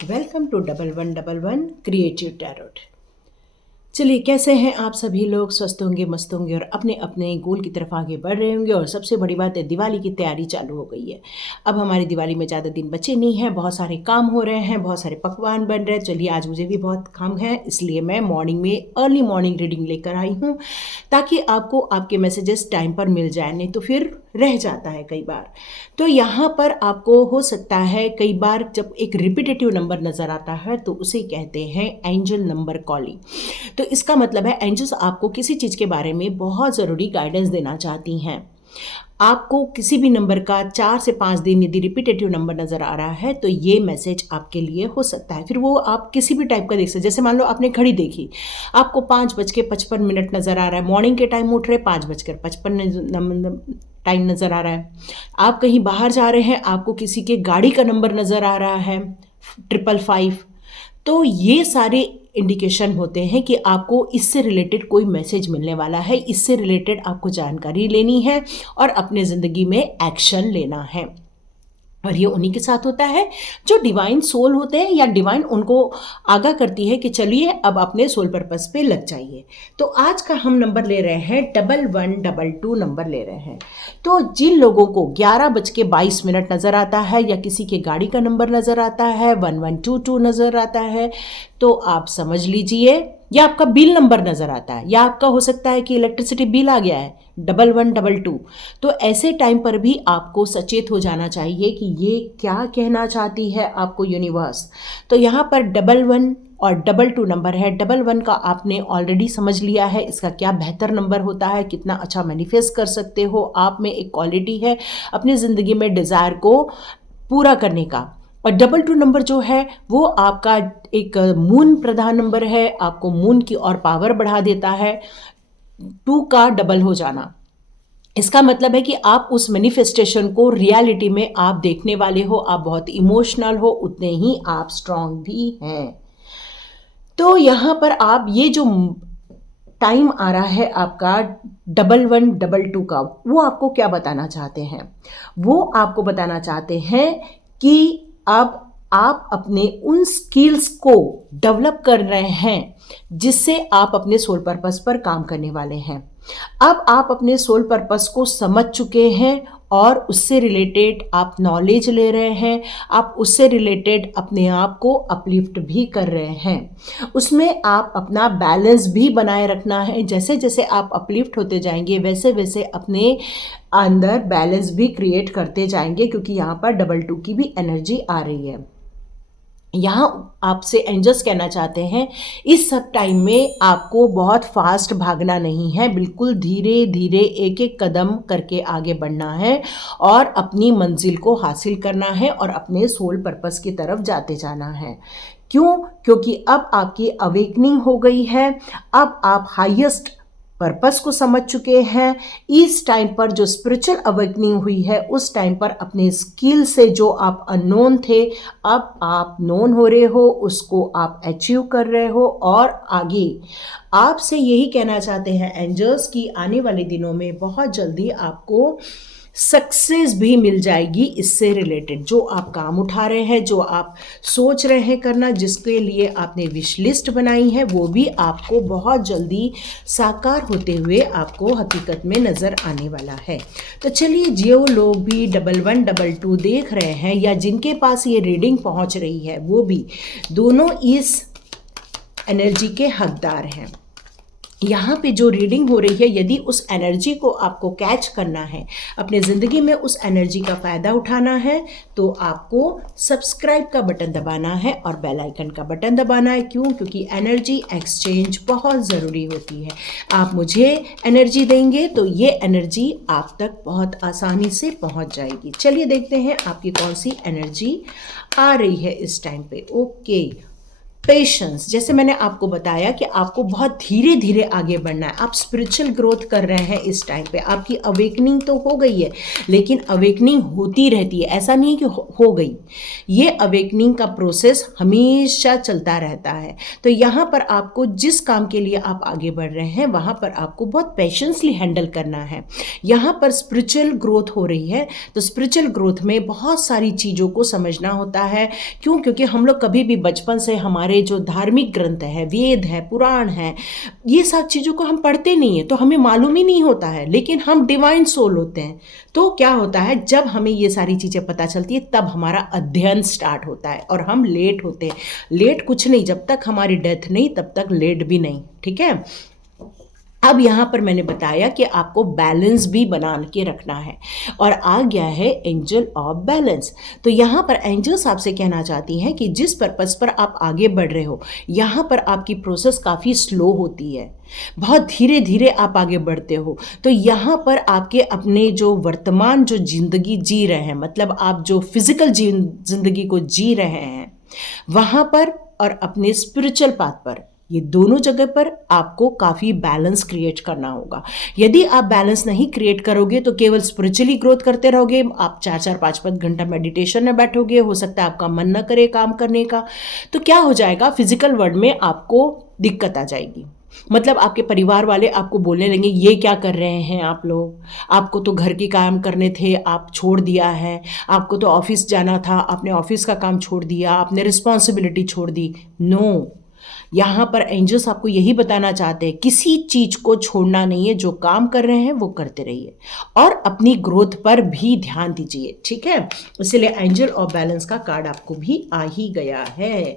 Welcome to 1111 creative tarot. चलिए, कैसे हैं आप सभी लोग? स्वस्थ होंगे, मस्त होंगे और अपने अपने गोल की तरफ आगे बढ़ रहे होंगे। और सबसे बड़ी बात है, दिवाली की तैयारी चालू हो गई है। अब हमारी दिवाली में ज़्यादा दिन बचे नहीं हैं, बहुत सारे काम हो रहे हैं, बहुत सारे पकवान बन रहे हैं। चलिए, आज मुझे भी बहुत काम है, इसलिए मैं मॉर्निंग में अर्ली मॉर्निंग रीडिंग लेकर आई हूँ, ताकि आपको आपके मैसेजेस टाइम पर मिल जाए, नहीं तो फिर रह जाता है कई बार। तो यहाँ पर आपको हो सकता है कई बार जब एक रिपीटेटिव नंबर नज़र आता है तो उसे कहते हैं एंजल नंबर कॉलिंग। तो इसका मतलब है एंजल्स आपको किसी चीज़ के बारे में बहुत ज़रूरी गाइडेंस देना चाहती हैं। आपको किसी भी नंबर का 4 से 5 दिन यदि रिपीटेटिव नंबर नज़र आ रहा है तो ये मैसेज आपके लिए हो सकता है। फिर वो आप किसी भी टाइप का देख सकते, जैसे मान लो आपने घड़ी देखी, आपको 5:55 नज़र आ रहा है, मॉर्निंग के टाइम उठ रहे 5:55 टाइम नज़र आ रहा है। आप कहीं बाहर जा रहे हैं, आपको किसी के गाड़ी का नंबर नज़र आ रहा है 555, तो ये सारे इंडिकेशन होते हैं कि आपको इससे रिलेटेड कोई मैसेज मिलने वाला है, इससे रिलेटेड आपको जानकारी लेनी है और अपने ज़िंदगी में एक्शन लेना है। और ये उन्हीं के साथ होता है जो डिवाइन सोल होते हैं, या डिवाइन उनको आगाह करती है कि चलिए अब अपने सोल पर्पस पे लग जाइए। तो आज का हम नंबर ले रहे हैं 1122 नंबर ले रहे हैं। तो जिन लोगों को 11:22 नज़र आता है, या किसी के गाड़ी का नंबर नज़र आता है, 1122 नज़र आता है, तो आप समझ लीजिए, या आपका बिल नंबर नज़र आता है, या आपका हो सकता है कि इलेक्ट्रिसिटी बिल आ गया है 1122, तो ऐसे टाइम पर भी आपको सचेत हो जाना चाहिए कि ये क्या कहना चाहती है आपको यूनिवर्स। तो यहाँ पर 11 और 22 नंबर है। 11 का आपने ऑलरेडी समझ लिया है, इसका क्या बेहतर नंबर होता है, कितना अच्छा मैनिफेस्ट कर सकते हो। आप में एक क्वालिटी है अपनी ज़िंदगी में डिज़ायर को पूरा करने का। और 22 नंबर जो है वो आपका एक मून प्रधान नंबर है, आपको मून की और पावर बढ़ा देता है। 2 का डबल हो जाना, इसका मतलब है कि आप उस मैनिफेस्टेशन को रियलिटी में आप देखने वाले हो। आप बहुत इमोशनल हो, उतने ही आप स्ट्रांग भी हैं। तो यहाँ पर आप ये जो टाइम आ रहा है आपका 1122 का, वो आपको क्या बताना चाहते हैं? वो आपको बताना चाहते हैं कि अब आप अपने उन स्किल्स को डेवलप कर रहे हैं जिससे आप अपने सोल पर्पस पर काम करने वाले हैं। अब आप अपने सोल पर्पस को समझ चुके हैं और उससे रिलेटेड आप नॉलेज ले रहे हैं, आप उससे रिलेटेड अपने आप को अपलिफ्ट भी कर रहे हैं। उसमें आप अपना बैलेंस भी बनाए रखना है। जैसे जैसे आप अपलिफ्ट होते जाएंगे वैसे वैसे अपने अंदर बैलेंस भी क्रिएट करते जाएंगे, क्योंकि यहाँ पर 22 की भी एनर्जी आ रही है। यहाँ आपसे एंजल्स कहना चाहते हैं इस सब टाइम में आपको बहुत फास्ट भागना नहीं है, बिल्कुल धीरे धीरे एक एक कदम करके आगे बढ़ना है और अपनी मंजिल को हासिल करना है और अपने सोल पर्पस की तरफ जाते जाना है। क्यों? क्योंकि अब आपकी अवेकनिंग हो गई है, अब आप हाईएस्ट पर्पस को समझ चुके हैं। इस टाइम पर जो स्पिरिचुअल अवेकनिंग हुई है, उस टाइम पर अपने स्किल से जो आप अननोन थे, अब आप नोन हो रहे हो, उसको आप अचीव कर रहे हो। और आगे आपसे यही कहना चाहते हैं एंजल्स कि आने वाले दिनों में बहुत जल्दी आपको सक्सेस भी मिल जाएगी। इससे रिलेटेड जो आप काम उठा रहे हैं, जो आप सोच रहे हैं करना, जिसके लिए आपने विश लिस्ट बनाई है, वो भी आपको बहुत जल्दी साकार होते हुए आपको हकीकत में नज़र आने वाला है। तो चलिए, जो लोग भी 1122 देख रहे हैं या जिनके पास ये रीडिंग पहुंच रही है, वो भी दोनों इस एनर्जी के हकदार हैं। यहाँ पे जो रीडिंग हो रही है, यदि उस एनर्जी को आपको कैच करना है, अपने ज़िंदगी में उस एनर्जी का फ़ायदा उठाना है, तो आपको सब्सक्राइब का बटन दबाना है और बेल आइकन का बटन दबाना है। क्यों? क्योंकि एनर्जी एक्सचेंज बहुत ज़रूरी होती है। आप मुझे एनर्जी देंगे तो ये एनर्जी आप तक बहुत आसानी से पहुँच जाएगी। चलिए देखते हैं आपकी कौन सी एनर्जी आ रही है इस टाइम पे। ओके, पेशेंस, जैसे मैंने आपको बताया कि आपको बहुत धीरे धीरे आगे बढ़ना है। आप स्पिरिचुअल ग्रोथ कर रहे हैं इस टाइम पे, आपकी अवेकनिंग तो हो गई है, लेकिन अवेकनिंग होती रहती है, ऐसा नहीं है कि हो गई। ये अवेकनिंग का प्रोसेस हमेशा चलता रहता है। तो यहाँ पर आपको जिस काम के लिए आप आगे बढ़ रहे हैं वहाँ पर आपको बहुत पेशेंसली हैंडल करना है। यहाँ पर स्पिरिचुअल ग्रोथ हो रही है, तो स्पिरिचुअल ग्रोथ में बहुत सारी चीज़ों को समझना होता है। क्यों? क्योंकि हम लोग कभी भी बचपन से हमारे जो धार्मिक ग्रंथ है, वेद है, पुराण है, ये सब चीज़ों को हम पढ़ते नहीं है, तो हमें मालूम ही नहीं होता है। लेकिन हम डिवाइन सोल होते हैं, तो क्या होता है, जब हमें ये सारी चीज़ें पता चलती है तब हमारा अध्ययन स्टार्ट होता है, और हम लेट होते हैं। लेट कुछ नहीं, जब तक हमारी डेथ नहीं तब तक लेट भी नहीं, ठीक है। अब यहाँ पर मैंने बताया कि आपको बैलेंस भी बना के रखना है, और आ गया है एंजल ऑफ बैलेंस। तो यहाँ पर एंजल्स आपसे कहना चाहती हैं कि जिस पर्पस पर आप आगे बढ़ रहे हो, यहाँ पर आपकी प्रोसेस काफ़ी स्लो होती है, बहुत धीरे धीरे आप आगे बढ़ते हो। तो यहाँ पर आपके अपने जो वर्तमान जो जिंदगी जी रहे हैं, मतलब आप जो फिजिकल जिंदगी को जी रहे हैं वहाँ पर, और अपने स्पिरिचुअल पाथ पर, ये दोनों जगह पर आपको काफ़ी बैलेंस क्रिएट करना होगा। यदि आप बैलेंस नहीं क्रिएट करोगे तो केवल स्पिरिचुअली ग्रोथ करते रहोगे, आप 4-4 5-5 घंटा मेडिटेशन में बैठोगे, हो सकता है आपका मन न करे काम करने का, तो क्या हो जाएगा, फिजिकल वर्ल्ड में आपको दिक्कत आ जाएगी। मतलब आपके परिवार वाले आपको बोलने लगेंगे, ये क्या कर रहे हैं आप लोग, आपको तो घर के काम करने थे, आप छोड़ दिया है, आपको तो ऑफिस जाना था, आपने ऑफिस का काम छोड़ दिया, आपने रिस्पॉन्सिबिलिटी छोड़ दी। नो, यहाँ पर एंजल्स आपको यही बताना चाहते हैं, किसी चीज़ को छोड़ना नहीं है, जो काम कर रहे हैं वो करते रहिए, और अपनी ग्रोथ पर भी ध्यान दीजिए, ठीक है। इसलिए एंजल ऑफ बैलेंस का कार्ड आपको भी आ ही गया है।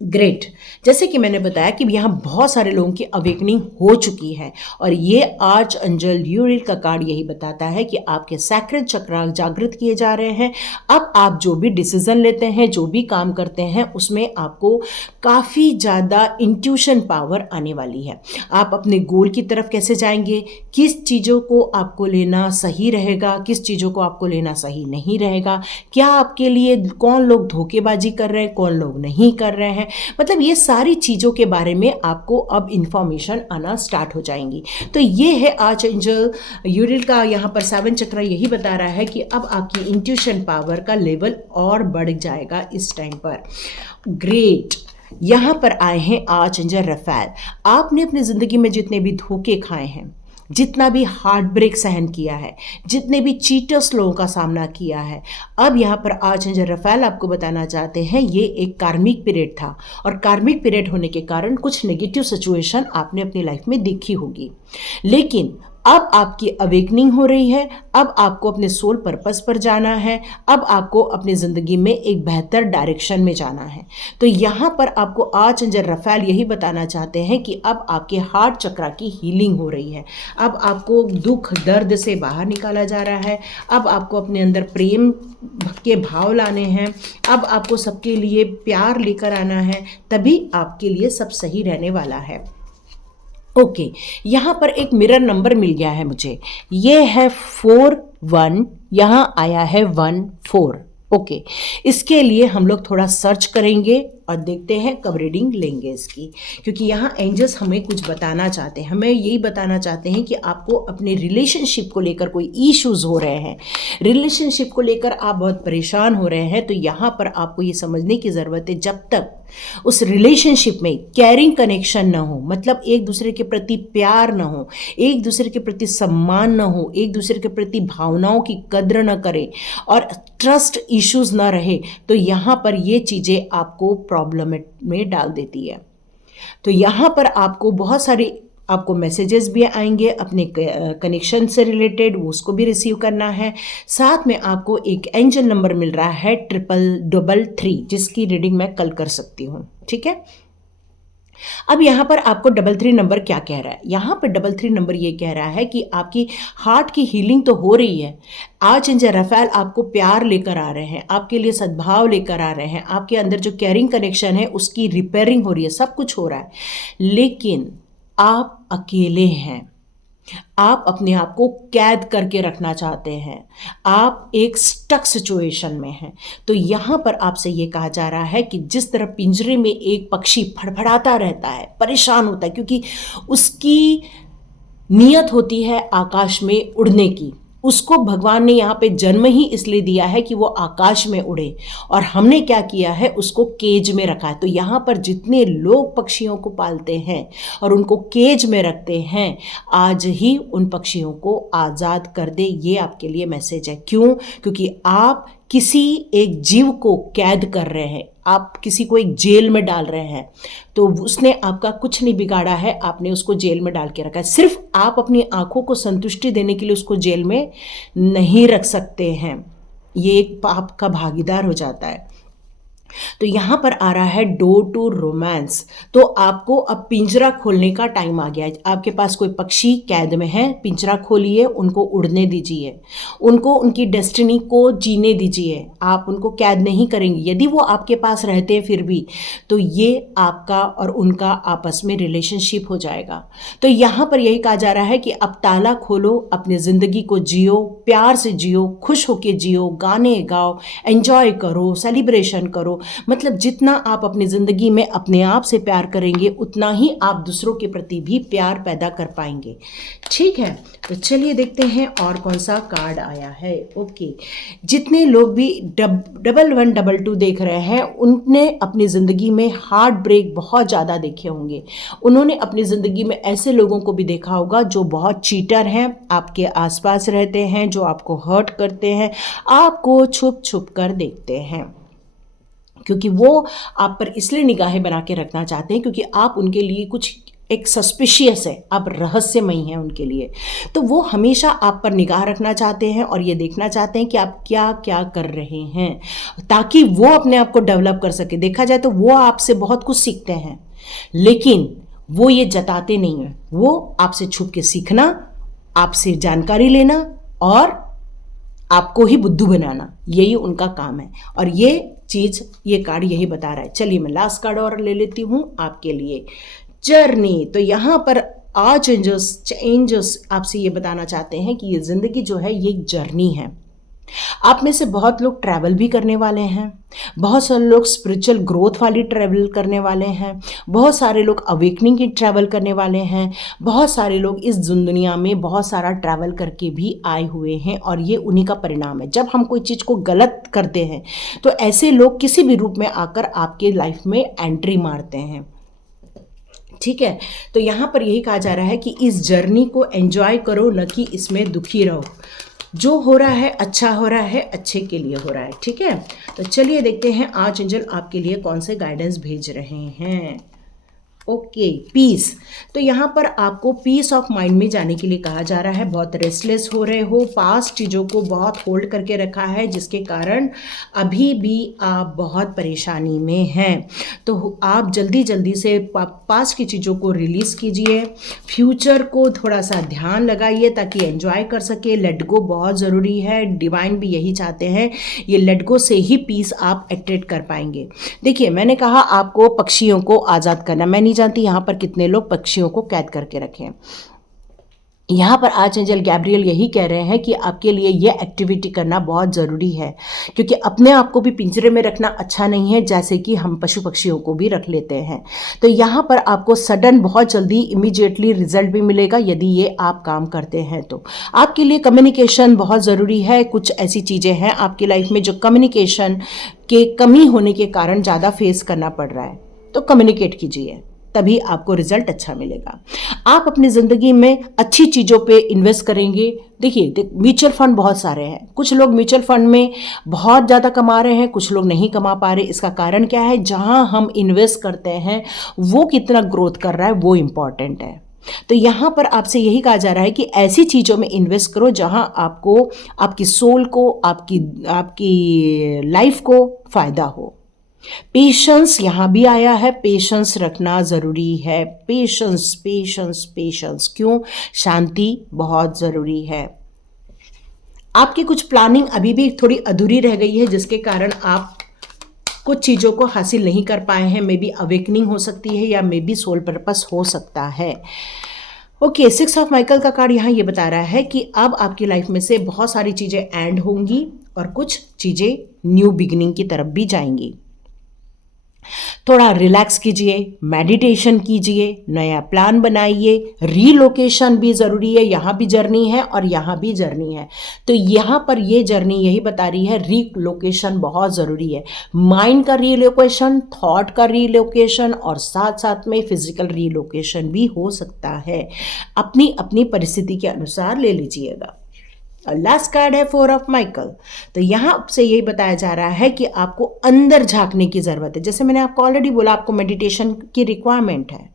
ग्रेट। जैसे कि मैंने बताया कि यहाँ बहुत सारे लोगों की अवेकनिंग हो चुकी है, और ये आर्च एंजल यूरिल का कार्ड यही बताता है कि आपके सैक्रेड चक्र जागृत किए जा रहे हैं। अब आप जो भी डिसीजन लेते हैं, जो भी काम करते हैं, उसमें आपको काफ़ी ज़्यादा इंट्यूशन पावर आने वाली है। आप अपने गोल की तरफ कैसे जाएंगे, किस चीज़ों को आपको लेना सही रहेगा, किस चीज़ों को आपको लेना सही नहीं रहेगा, क्या आपके लिए कौन लोग धोखेबाजी कर रहे हैं, कौन लोग नहीं कर रहे हैं, मतलब ये सारी चीज़ों के बारे में आपको अब इंफॉर्मेशन आना स्टार्ट हो जाएंगी। तो ये है आर्च एंजल यूरिल का यहाँ पर 7 चक्र यही बता रहा है कि अब आपकी इंट्यूशन पावर का लेवल और बढ़ जाएगा इस टाइम पर। ग्रेट। यहाँ पर आए हैं आर्च एंजल रफेल। आपने अपनी ज़िंदगी में जितने भी धोखे खाए हैं, जितना भी हार्ट ब्रेक सहन किया है, जितने भी चीटर्स लोगों का सामना किया है, अब यहाँ पर आर्च एंजल रफेल आपको बताना चाहते हैं ये एक कार्मिक पीरियड था, और कार्मिक पीरियड होने के कारण कुछ नेगेटिव सिचुएशन आपने अपनी लाइफ में देखी होगी, लेकिन अब आपकी अवेकनिंग हो रही है। अब आपको अपने सोल पर्पस पर जाना है, अब आपको अपनी ज़िंदगी में एक बेहतर डायरेक्शन में जाना है। तो यहाँ पर आपको आर्च एंजल रफेल यही बताना चाहते हैं कि अब आपके हार्ट चक्र की हीलिंग हो रही है, अब आपको दुख दर्द से बाहर निकाला जा रहा है, अब आपको अपने अंदर प्रेम के भाव लाने हैं, अब आपको सबके लिए प्यार लेकर आना है, तभी आपके लिए सब सही रहने वाला है। ओके, यहाँ पर एक मिरर नंबर मिल गया है मुझे, ये है 41, यहाँ आया है 14। ओके, इसके लिए हम लोग थोड़ा सर्च करेंगे और देखते हैं कब रीडिंग लेंगे इसकी, क्योंकि यहाँ एंजल्स हमें कुछ बताना चाहते हैं। हमें यही बताना चाहते हैं कि आपको अपने रिलेशनशिप को लेकर कोई इश्यूज हो रहे हैं, रिलेशनशिप को लेकर आप बहुत परेशान हो रहे हैं, तो यहाँ पर आपको ये समझने की ज़रूरत है, जब तक उस रिलेशनशिप में कैरिंग कनेक्शन ना हो, मतलब एक दूसरे के प्रति प्यार ना हो, एक दूसरे के प्रति सम्मान ना हो, एक दूसरे के प्रति भावनाओं की कद्र ना करें, और ट्रस्ट इश्यूज ना रहे, तो यहाँ पर ये चीज़ें आपको प्रॉब्लम में डाल देती है। तो यहाँ पर आपको बहुत सारे आपको मैसेजेस भी आएंगे अपने कनेक्शन से रिलेटेड, उसको भी रिसीव करना है। साथ में आपको एक एंजल नंबर मिल रहा है 333, जिसकी रीडिंग मैं कल कर सकती हूँ, ठीक है। अब यहाँ पर आपको 33 नंबर क्या कह रहा है, यहाँ पर 33 नंबर ये कह रहा है कि आपकी हार्ट की हीलिंग तो हो रही है, आर्च एंजल रफेल आपको प्यार लेकर आ रहे हैं, आपके लिए सद्भाव लेकर आ रहे हैं, आपके अंदर जो कैरिंग कनेक्शन है उसकी रिपेयरिंग हो रही है, सब कुछ हो रहा है, लेकिन आप अकेले हैं। आप अपने आप को कैद करके रखना चाहते हैं, आप एक स्टक सिचुएशन में हैं। तो यहाँ पर आपसे ये कहा जा रहा है कि जिस तरह पिंजरे में एक पक्षी फड़फड़ाता रहता है, परेशान होता है, क्योंकि उसकी नियत होती है आकाश में उड़ने की, उसको भगवान ने यहाँ पे जन्म ही इसलिए दिया है कि वो आकाश में उड़े, और हमने क्या किया है, उसको केज में रखा है। तो यहाँ पर जितने लोग पक्षियों को पालते हैं और उनको केज में रखते हैं, आज ही उन पक्षियों को आज़ाद कर दे, ये आपके लिए मैसेज है। क्यों? क्योंकि आप किसी एक जीव को कैद कर रहे हैं, आप किसी को एक जेल में डाल रहे हैं। तो उसने आपका कुछ नहीं बिगाड़ा है, आपने उसको जेल में डाल के रखा है। सिर्फ आप अपनी आंखों को संतुष्टि देने के लिए उसको जेल में नहीं रख सकते हैं, ये एक पाप का भागीदार हो जाता है। तो यहाँ पर आ रहा है डोर टू रोमांस। तो आपको अब पिंजरा खोलने का टाइम आ गया है। आपके पास कोई पक्षी कैद में है, पिंजरा खोलिए, उनको उड़ने दीजिए, उनको उनकी डेस्टिनी को जीने दीजिए। आप उनको कैद नहीं करेंगे। यदि वो आपके पास रहते हैं फिर भी, तो ये आपका और उनका आपस में रिलेशनशिप हो जाएगा। तो यहाँ पर यही कहा जा रहा है कि अब ताला खोलो, अपनी ज़िंदगी को जियो, प्यार से जियो, खुश होके जियो, गाने गाओ, एंजॉय करो, सेलिब्रेशन करो। मतलब जितना आप अपनी ज़िंदगी में अपने आप से प्यार करेंगे, उतना ही आप दूसरों के प्रति भी प्यार पैदा कर पाएंगे। ठीक है, तो चलिए देखते हैं और कौन सा कार्ड आया है। ओके, जितने लोग भी 1122 देख रहे हैं, उनने अपनी ज़िंदगी में हार्ट ब्रेक बहुत ज़्यादा देखे होंगे। उन्होंने अपनी ज़िंदगी में ऐसे लोगों को भी देखा होगा जो बहुत चीटर हैं, आपके आसपास रहते हैं, जो आपको हर्ट करते हैं, आपको छुप छुप कर देखते हैं, क्योंकि वो आप पर इसलिए निगाहें बना के रखना चाहते हैं क्योंकि आप उनके लिए कुछ एक सस्पिशियस है, आप रहस्यमयी हैं उनके लिए। तो वो हमेशा आप पर निगाह रखना चाहते हैं और ये देखना चाहते हैं कि आप क्या क्या कर रहे हैं, ताकि वो अपने आप को डेवलप कर सके। देखा जाए तो वो आपसे बहुत कुछ सीखते हैं, लेकिन वो ये जताते नहीं हैं। वो आपसे छुप के सीखना, आपसे जानकारी लेना और आपको ही बुद्धू बनाना, यही उनका काम है। और ये कार्ड यही बता रहा है। चलिए मैं लास्ट कार्ड और ले लेती हूँ आपके लिए, जर्नी। तो यहाँ पर एंजल्स आपसे ये बताना चाहते हैं कि ये ज़िंदगी जो है ये एक जर्नी है। आप में से बहुत लोग ट्रैवल भी करने वाले हैं, बहुत सारे लोग स्पिरिचुअल ग्रोथ वाली ट्रैवल करने वाले हैं, बहुत सारे लोग अवेकनिंग की ट्रैवल करने वाले हैं, बहुत सारे लोग इस दुनिया में बहुत सारा ट्रैवल करके भी आए हुए हैं, और ये उन्हीं का परिणाम है। जब हम कोई चीज़ को गलत करते हैं तो ऐसे लोग किसी भी रूप में आकर आपके लाइफ में एंट्री मारते हैं। ठीक है, तो यहाँ पर यही कहा जा रहा है कि इस जर्नी को एंजॉय करो, न कि इसमें दुखी रहो। जो हो रहा है अच्छा हो रहा है, अच्छे के लिए हो रहा है। ठीक है, तो चलिए देखते हैं आर्च एंजल आपके लिए कौन से गाइडेंस भेज रहे हैं। Okay, peace. तो यहाँ पर आपको पीस ऑफ माइंड में जाने के लिए कहा जा रहा है। बहुत रेस्टलेस हो रहे हो, पास्ट चीज़ों को बहुत होल्ड करके रखा है, जिसके कारण अभी भी आप बहुत परेशानी में हैं। तो आप जल्दी जल्दी से पास्ट की चीज़ों को रिलीज़ कीजिए, फ्यूचर को थोड़ा सा ध्यान लगाइए ताकि एंजॉय कर सके। लेट गो बहुत ज़रूरी है, डिवाइन भी यही चाहते हैं। ये लेट गो से ही पीस आप अट्रैक्ट कर पाएंगे। देखिए, मैंने कहा आपको पक्षियों को आज़ाद करना, मैं नहीं जानती यहाँ पर कितने लोग पक्षियों को कैद करके रखें। यहाँ पर आर्चएंजल गैब्रियल यही कह रहे हैं कि आपके लिए ये एक्टिविटी करना बहुत ज़रूरी है, क्योंकि अपने आप को भी पिंजरे में रखना अच्छा नहीं है, जैसे कि हम पशु पक्षियों को भी रख लेते हैं। तो यहाँ पर आपको सडन बहुत जल्दी इमीडिएटली रिजल्ट भी मिलेगा यदि ये आप काम करते हैं। तो आपके लिए कम्युनिकेशन बहुत ज़रूरी है। कुछ ऐसी चीज़ें हैं आपकी लाइफ में जो कम्युनिकेशन के कमी होने के कारण ज़्यादा फेस करना पड़ रहा है, तो कम्युनिकेट कीजिए, तभी आपको रिजल्ट अच्छा मिलेगा। आप अपनी ज़िंदगी में अच्छी चीज़ों पे इन्वेस्ट करेंगे। देखिए, म्यूचुअल फंड बहुत सारे हैं, कुछ लोग म्यूचुअल फंड में बहुत ज़्यादा कमा रहे हैं, कुछ लोग नहीं कमा पा रहे। इसका कारण क्या है? जहां हम इन्वेस्ट करते हैं वो कितना ग्रोथ कर रहा है, वो इम्पॉर्टेंट है। तो यहाँ पर आपसे यही कहा जा रहा है कि ऐसी चीज़ों में इन्वेस्ट करो जहां आपको, आपकी सोल को, आपकी लाइफ को फ़ायदा हो। पेशेंस यहाँ भी आया है, पेशेंस रखना ज़रूरी है। पेशेंस पेशेंस पेशेंस, क्यों? शांति बहुत ज़रूरी है। आपकी कुछ प्लानिंग अभी भी थोड़ी अधूरी रह गई है, जिसके कारण आप कुछ चीज़ों को हासिल नहीं कर पाए हैं। मे बी अवेकनिंग हो सकती है या मे बी सोल पर्पस हो सकता है। ओके, 6 ऑफ माइकल का कार्ड यहाँ ये बता रहा है कि अब आपकी लाइफ में से बहुत सारी चीज़ें एंड होंगी और कुछ चीज़ें न्यू बिगिनिंग की तरफ भी जाएंगी। थोड़ा रिलैक्स कीजिए, मेडिटेशन कीजिए, नया प्लान बनाइए। रीलोकेशन भी ज़रूरी है, यहाँ भी जर्नी है और यहाँ भी जर्नी है। तो यहाँ पर ये जर्नी यही बता रही है, रीलोकेशन बहुत ज़रूरी है। माइंड का रीलोकेशन, थॉट का रीलोकेशन और साथ साथ में फिजिकल रीलोकेशन भी हो सकता है। अपनी अपनी परिस्थिति के अनुसार ले लीजिएगा। और लास्ट कार्ड है 4 ऑफ माइकल। तो यहाँ से यही बताया जा रहा है कि आपको अंदर झांकने की ज़रूरत है। जैसे मैंने आपको ऑलरेडी बोला, आपको मेडिटेशन की रिक्वायरमेंट है,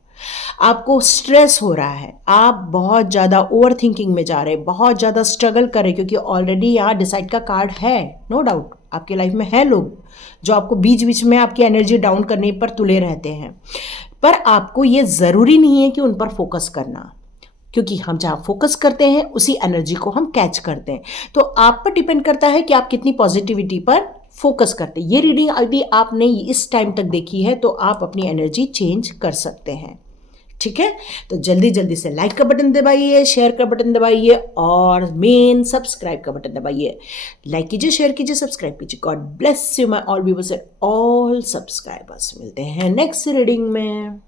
आपको स्ट्रेस हो रहा है, आप बहुत ज़्यादा ओवर थिंकिंग में जा रहे हैं, बहुत ज़्यादा स्ट्रगल कर रहे हैं, क्योंकि ऑलरेडी यहाँ डिसाइड का कार्ड है। नो डाउट आपके लाइफ में है लोग जो आपको बीच बीच में आपकी एनर्जी डाउन करने पर तुले रहते हैं, पर आपको ये ज़रूरी नहीं है कि उन पर फोकस करना, क्योंकि हम जहाँ फोकस करते हैं उसी एनर्जी को हम कैच करते हैं। तो आप पर डिपेंड करता है कि आप कितनी पॉजिटिविटी पर फोकस करते हैं। ये रीडिंग यदि आपने इस टाइम तक देखी है तो आप अपनी एनर्जी चेंज कर सकते हैं। ठीक है, तो जल्दी जल्दी से लाइक का बटन दबाइए, शेयर का बटन दबाइए और मेन सब्सक्राइब का बटन दबाइए। लाइक कीजिए, शेयर कीजिए, सब्सक्राइब कीजिए। God bless you my all viewers and all subscribers. मिलते हैं नेक्स्ट रीडिंग में।